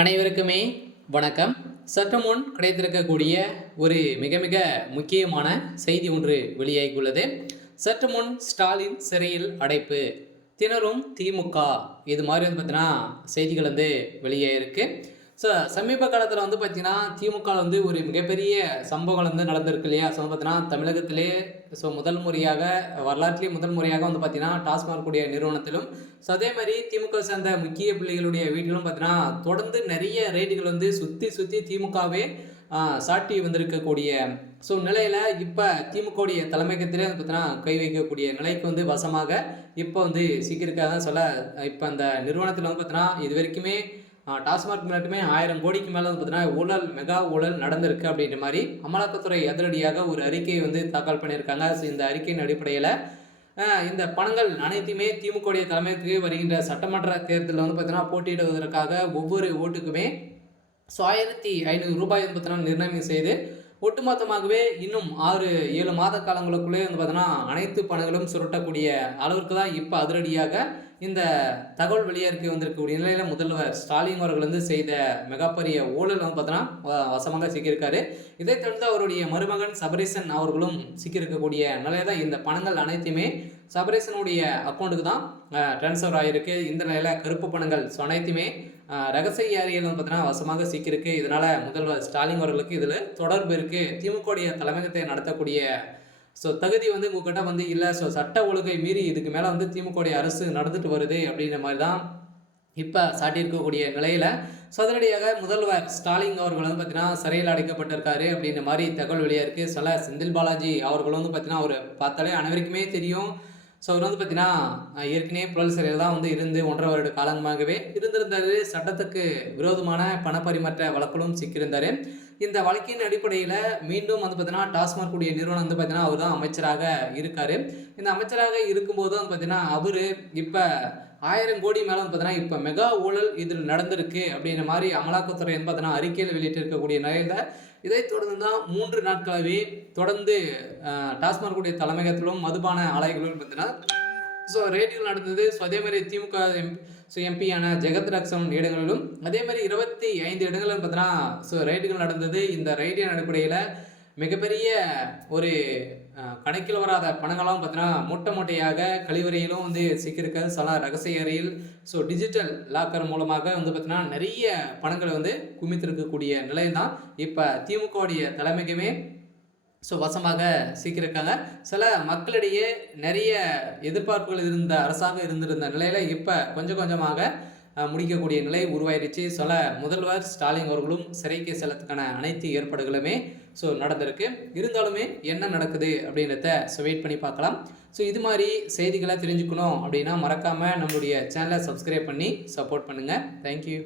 அனைவருக்குமே வணக்கம். சற்று முன் கிடைத்திருக்கக்கூடிய ஒரு மிக மிக முக்கியமான செய்தி ஒன்று வெளியாகியுள்ளது. சற்று முன் ஸ்டாலின் சிறையில் அடைப்பு, திணறும் திமுக, இது மாதிரி பார்த்தீங்கன்னா செய்திகள் வெளியாகிருக்கு. ஸோ சமீப காலத்தில் பார்த்தீங்கன்னா திமுக ஒரு மிகப்பெரிய சம்பவங்கள் நடந்திருக்கு இல்லையா? ஸோ பார்த்தீங்கன்னா தமிழகத்திலே முதல் முறையாக வரலாற்றிலே முதல் முறையாக பார்த்தீங்கன்னா டாஸ்மாக் கூடிய நிறுவனத்திலும், ஸோ அதே மாதிரி திமுக சேர்ந்த முக்கிய புள்ளிகளுடைய வீட்டிலும் பார்த்தீங்கன்னா தொடர்ந்து நிறைய ரெய்டுகள் சுற்றி சுற்றி திமுகவே சாட்டி வந்திருக்கக்கூடிய நிலையில் இப்போ திமுகவுடைய தலைமையகத்திலே பார்த்தீங்கன்னா கை வைக்கக்கூடிய நிலைக்கு வசமாக இப்போ சிக்கியிருக்காங்க சொல்ல. இப்போ அந்த நிறுவனத்தில் பார்த்தீங்கன்னா இது வரைக்குமே டாஸ்மாக் மட்டுமே 1000 கோடிக்கு மேலே பார்த்தீங்கன்னா ஊழல், மெகா ஊழல் நடந்திருக்கு அப்படின்ற மாதிரி அமலாக்கத்துறை அதிரடியாக ஒரு அறிக்கையை தாக்கல் பண்ணியிருக்காங்க. ஸோ இந்த அறிக்கையின் அடிப்படையில் இந்த பணங்கள் அனைத்துமே திமுகவுடைய தலைமைக்கு வருகின்ற சட்டமன்ற தேர்தலில் பார்த்தீங்கன்னா போட்டியிடுவதற்காக ஒவ்வொரு ஓட்டுக்குமே 1500 ரூபாய் பார்த்தீங்கன்னா நிர்ணயம் செய்து ஒட்டுமொத்தமாகவே இன்னும் 6-7 மாத காலங்களுக்குள்ளே பார்த்தீங்கன்னா அனைத்து பணங்களும் சுருட்டக்கூடிய அளவிற்கு தான் இப்போ அதிரடியாக இந்த தகவல் வெளியாகி வந்திருக்கக்கூடிய நிலையில் முதல்வர் ஸ்டாலின் அவர்கள் செய்த மிகப்பெரிய ஊழல் பார்த்தீங்கன்னா வசமாக சிக்கியிருக்காரு. இதை தொடர்ந்து அவருடைய மருமகன் சபரீசன் அவர்களும் சிக்கியிருக்கக்கூடிய நிலையில் தான் இந்த பணங்கள் அனைத்துமே சபரீசனுடைய அக்கௌண்ட்டுக்கு தான் ட்ரான்ஸ்ஃபர் ஆகிருக்கு. இந்த நிலையில் கருப்பு பணங்கள் அனைத்துமே ரகசிய அறியல் பார்த்தீங்கன்னா வசமாக சிக்கியிருக்கு. இதனால் முதல்வர் ஸ்டாலின் அவர்களுக்கு இதில் தொடர்பு இருக்குது. திமுகவுடைய தலைமையகத்தை நடத்தக்கூடிய தகுதி உங்ககிட்ட இல்லை. சட்ட ஒழுங்கை மீறி இதுக்கு மேலே திமுகவுடைய அரசு நடந்துட்டு வருது அப்படின்ற மாதிரி தான் இப்போ சாட்டியிருக்கக்கூடிய நிலையில் சதுரடியாக முதல்வர் ஸ்டாலின் அவர்கள் பார்த்தீங்கன்னா சிறையில் அடைக்கப்பட்டிருக்காரு அப்படின்ற மாதிரி தகவல் வெளியாக இருக்குது. சில செந்தில் பாலாஜி அவர்கள் பார்த்தீங்கன்னா அவர் பார்த்தாலே அனைவருக்குமே தெரியும். ஸோ அவர் பார்த்தீங்கன்னா ஏற்கனவே புழல் சிறையில் தான் இருந்து 1.5 வருட காலமாகவே இருந்திருந்தார். சட்டத்துக்கு விரோதமான பணப்பரிமாற்ற வழக்கிலும் சிக்கியிருந்தார். இந்த வழக்கின் அடிப்படையில் மீண்டும் பார்த்தீங்கன்னா டாஸ்மாக் கூடிய நிறுவனம் பார்த்தீங்கன்னா அவர் தான் அமைச்சராக இருக்கார். இந்த அமைச்சராக இருக்கும்போது பார்த்தீங்கன்னா அவர் இப்போ 1000 கோடி மேலே பார்த்தீங்கன்னா இப்போ மெகா ஊழல் இதில் நடந்திருக்கு அப்படின்ற மாதிரி அமலாக்கத்துறை பார்த்தீங்கன்னா அறிக்கையில் வெளியிட்டிருக்கக்கூடிய நிலையில் இதை தொடர்ந்து தான் 3 நாட்களாகவே தொடர்ந்து டாஸ்மாக் கூடிய தலைமையகத்திலும் மதுபான ஆலைகளும் பார்த்தீங்கன்னா ரேடிகள் நடந்தது. அதே மாதிரி திமுக எம்பியான ஜெகத் ரக்ஷன் இடங்களிலும் அதே மாதிரி 25 இடங்களிலும் பார்த்தீங்கன்னா ரைடுகள் நடந்தது. இந்த ரைடின் அடிப்படையில் மிகப்பெரிய ஒரு கணக்கில் வராத பணங்களாம் பார்த்தீங்கன்னா மூட்டை மூட்டையாக கழிவறையிலும் சிக்கியிருக்க சில ரகசிய அறையில் டிஜிட்டல் லாக்கர் மூலமாக பார்த்தீங்கன்னா நிறைய பணங்களை குமித்திருக்கக்கூடிய நிலை தான் இப்போ திமுகவுடைய தலைமைக்குமே வசமாக சிக்கியிருக்காங்க. சில மக்களிடையே நிறைய எதிர்பார்ப்புகள் இருந்த அரசாக இருந்திருந்த நிலையில் இப்போ கொஞ்சம் கொஞ்சமாக முடிக்கக்கூடிய நிலை உருவாயிருச்சு. முதல்வர் ஸ்டாலின் அவர்களும் சிறைக்கு செல்லத்துக்கான அனைத்து ஏற்பாடுகளுமே நடந்திருக்கு. இருந்தாலுமே என்ன நடக்குது அப்படின்றத வெயிட் பண்ணி பார்க்கலாம். இது மாதிரி செய்திகளை தெரிஞ்சுக்கணும் அப்படின்னா மறக்காமல் நம்மளுடைய சேனலை சப்ஸ்கிரைப் பண்ணி சப்போர்ட் பண்ணுங்கள். தேங்க்யூ.